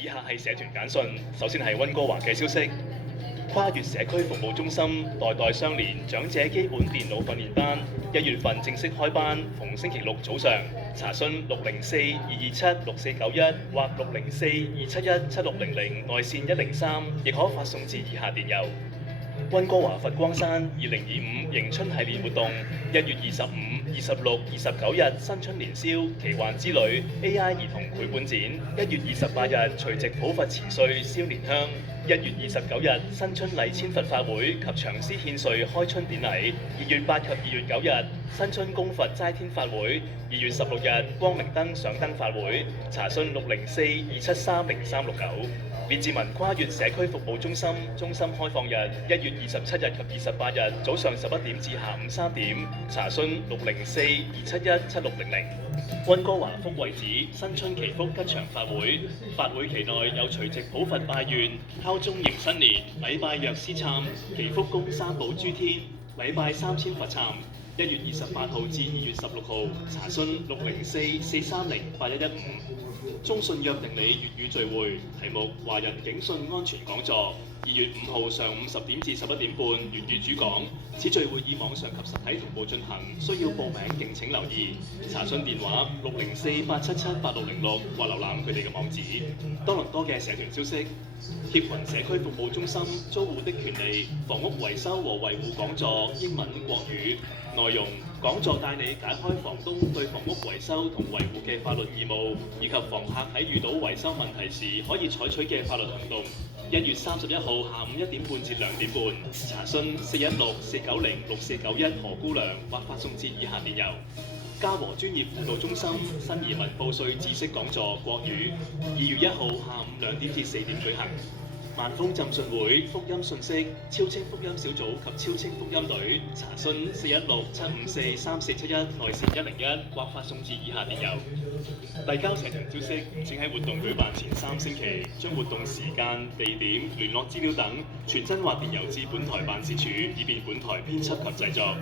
以下係社團簡訊，首先係溫哥華嘅消息。跨越社區服務中心代代相連長者基本電腦訓練班1月份正式開班，逢星期六早上。查詢604-227-6491或604-271-7600，內線103，亦可發送至以下電郵。溫哥華佛光山2025迎春系列活動1月25、26、29日新春年宵奇幻之旅 AI 兒童繪本展1月28日除夕普佛辭歲燒年香1月29日新春禮簽佛法會及長詩獻歲開春典禮2月8及2月9日新春供佛齋天法會2月16日光明燈上燈法會查詢604-273-0369列治文跨越社區服務中心開放日1月27日及28日早上11點至下午3點，查詢604-271-7600。溫哥華福惠寺新春祈福吉祥法會，法會期內有除夕普佛拜願、敲鐘迎新年、禮拜藥師懺、祈福供三寶諸天、禮拜3000佛懺。1月28號至2月16號，查詢604-430-8115。中信約定理粵語聚會，題目華人警訊安全講座，2月5號上午10點至11點半，粵語主講。此聚會以網上及實體同步進行，需要報名敬請留意。查詢電話604-877-8606或瀏覽佢哋嘅網址。多倫多嘅社團消息，協群社區服務中心租戶的權利房屋維修和維護講座，英文國語。內容講座帶你解開房東對房屋維修同維護嘅法律義務，以及房客喺遇到維修問題時可以採取嘅法律行動。1月31號下午1點半至2點半，查詢416-490-6491何姑娘或發送至以下電郵。嘉禾專業輔導中心新移民報稅知識講座國語2月1號下午2點至4點舉行。萬豐浸信會福音信息超清福音小組及超清福音隊查詢416-754-3471內線101或發送至以下電郵。遞交社團消息，請喺活動舉辦前3星期將活動時間、地點、聯絡資料等傳真或電郵至本台辦事處，以便本台編輯及製作。